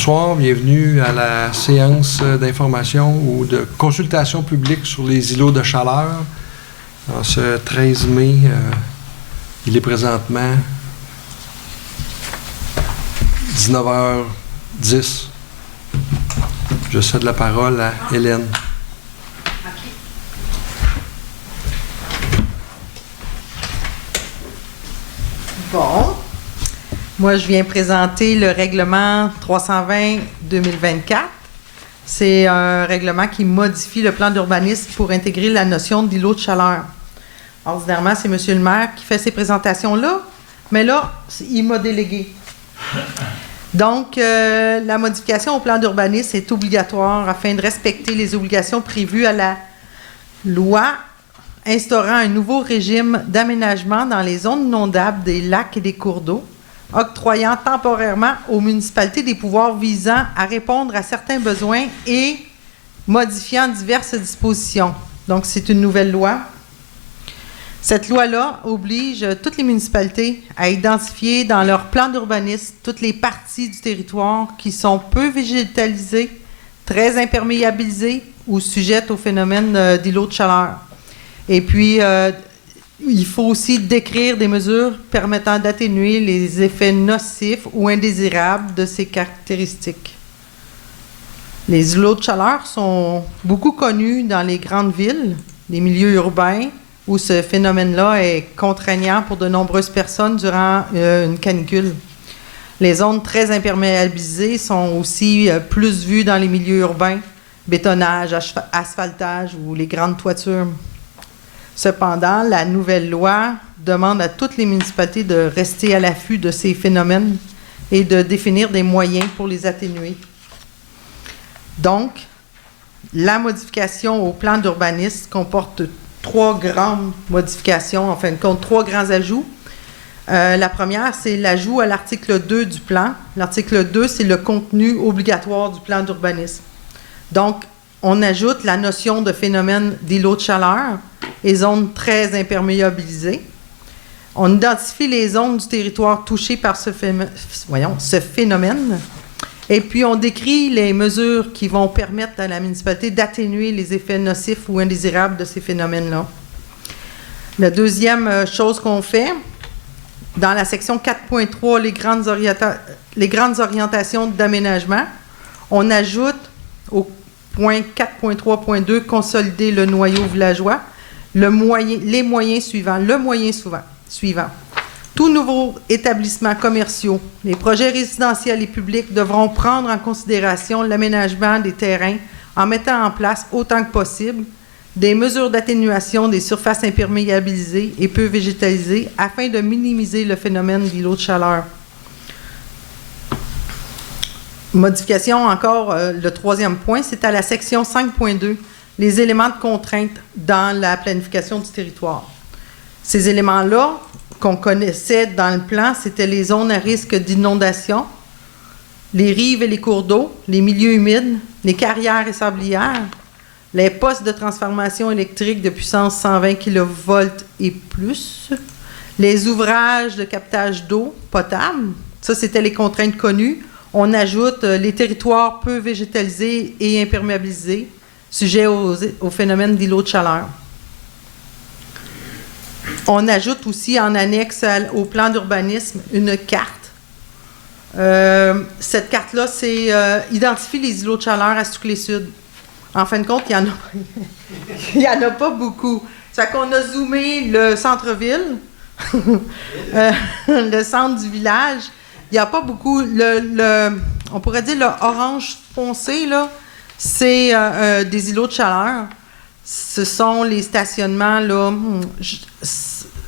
Bonsoir, bienvenue à la séance d'information ou de consultation publique sur les îlots de chaleur. En ce 13 mai, il est présentement 19h10. Je cède la parole à Hélène. Bon. Moi, je viens présenter le règlement 320-2024. C'est un règlement qui modifie le plan d'urbanisme pour intégrer la notion d'îlot de chaleur. Ordinairement, c'est M. le maire qui fait ces présentations-là, mais là, il m'a délégué. Donc, la modification au plan d'urbanisme est obligatoire afin de respecter les obligations prévues à la loi instaurant un nouveau régime d'aménagement dans les zones inondables des lacs et des cours d'eau, octroyant temporairement aux municipalités des pouvoirs visant à répondre à certains besoins et modifiant diverses dispositions. Donc, c'est une nouvelle loi. Cette loi-là oblige toutes les municipalités à identifier dans leur plan d'urbanisme toutes les parties du territoire qui sont peu végétalisées, très imperméabilisées ou sujettes au phénomène d'îlot de chaleur. Et puis, il faut aussi décrire des mesures permettant d'atténuer les effets nocifs ou indésirables de ces caractéristiques. Les îlots de chaleur sont beaucoup connus dans les grandes villes, les milieux urbains, où ce phénomène-là est contraignant pour de nombreuses personnes durant une canicule. Les zones très imperméabilisées sont aussi plus vues dans les milieux urbains, bétonnage, asphaltage ou les grandes toitures. Cependant, la nouvelle loi demande à toutes les municipalités de rester à l'affût de ces phénomènes et de définir des moyens pour les atténuer. Donc, la modification au plan d'urbanisme comporte trois grandes modifications, en fin de compte, trois grands ajouts. La première, c'est l'ajout à l'article 2 du plan. L'article 2, c'est le contenu obligatoire du plan d'urbanisme. Donc, on ajoute la notion de phénomène d'îlot de chaleur et zones très imperméabilisées. On identifie les zones du territoire touchées par ce phénomène. Et puis, on décrit les mesures qui vont permettre à la municipalité d'atténuer les effets nocifs ou indésirables de ces phénomènes-là. La deuxième chose qu'on fait, dans la section 4.3, les grandes orientations d'aménagement, on ajoute au point 4.3.2, consolider le noyau villageois, le moyen suivant. Tout nouveau établissement commerciaux, les projets résidentiels et publics devront prendre en considération l'aménagement des terrains en mettant en place autant que possible des mesures d'atténuation des surfaces imperméabilisées et peu végétalisées afin de minimiser le phénomène d'îlot de chaleur. Modification encore, le troisième point, c'est à la section 5.2, les éléments de contrainte dans la planification du territoire. Ces éléments-là, qu'on connaissait dans le plan, c'était les zones à risque d'inondation, les rives et les cours d'eau, les milieux humides, les carrières et sablières, les postes de transformation électrique de puissance 120 kV et plus, les ouvrages de captage d'eau potable, ça c'était les contraintes connues. On ajoute les territoires peu végétalisés et imperméabilisés, sujets au phénomène d'îlot de chaleur. On ajoute aussi en annexe au plan d'urbanisme une carte. Cette carte-là, c'est identifie les îlots de chaleur à Sud. En fin de compte, il n'y en a pas beaucoup. Ça fait qu'on a zoomé le centre-ville, le centre du village. Il n'y a pas beaucoup. On pourrait dire le orange foncé, là, c'est des îlots de chaleur. Ce sont les stationnements, là,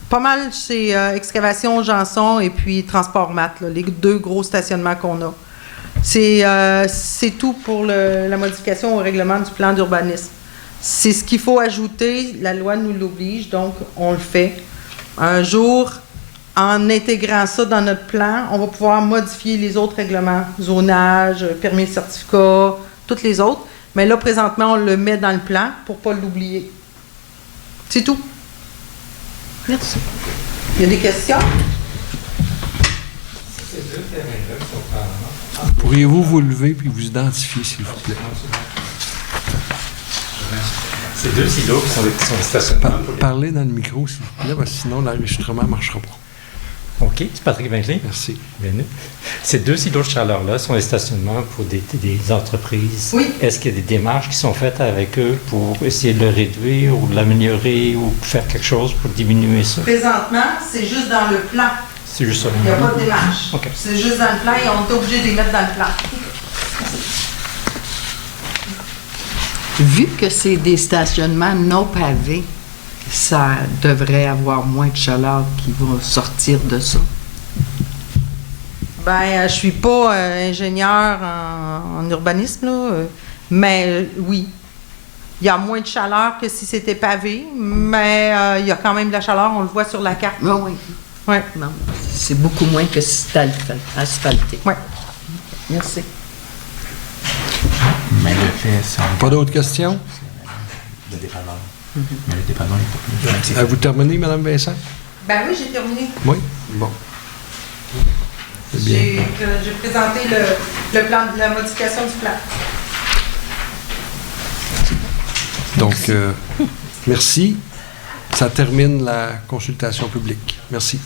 pas mal chez Excavation Janson et puis Transport Mat, là, les deux gros stationnements qu'on a. C'est tout pour la modification au règlement du plan d'urbanisme. C'est ce qu'il faut ajouter, la loi nous l'oblige, donc on le fait. Un jour, en intégrant ça dans notre plan, on va pouvoir modifier les autres règlements, zonage, permis de certificat, toutes les autres. Mais là, présentement, on le met dans le plan pour ne pas l'oublier. C'est tout. Merci. Il y a des questions? C'est Pourriez-vous vous lever puis vous identifier, s'il vous plaît? C'est 2 silos qui sont des stationnements. Parlez dans le micro, s'il vous plaît, parce que sinon l'enregistrement ne marchera pas. OK, c'est Patrick Binkley. Merci. Bienvenue. Ces 2 silos de chaleur-là sont des stationnements pour des entreprises. Oui. Est-ce qu'il y a des démarches qui sont faites avec eux pour essayer de le réduire ou de l'améliorer ou faire quelque chose pour diminuer ça? Présentement, c'est juste dans le plan. C'est juste ça. Il n'y a pas de démarche. OK. C'est juste dans le plan et on est obligé de les mettre dans le plan. Vu que c'est des stationnements non pavés, ça devrait avoir moins de chaleur qui va sortir de ça. Ben, je suis pas ingénieur en urbanisme, là, mais oui. Il y a moins de chaleur que si c'était pavé, mais il y a quand même de la chaleur, on le voit sur la carte. Ah oui. Oui. Non, c'est beaucoup moins que si c'était asphalté. Ouais. Merci. Mais le fait, ça... Pas d'autres questions? Le dépanneur. Mais le dépanneur n'est pas plus. Vous terminez, Mme Vincent? Ben oui, j'ai terminé. Oui? Bon. C'est bien. J'ai présenté le plan de la modification du plan. Donc, merci. Ça termine la consultation publique. Merci.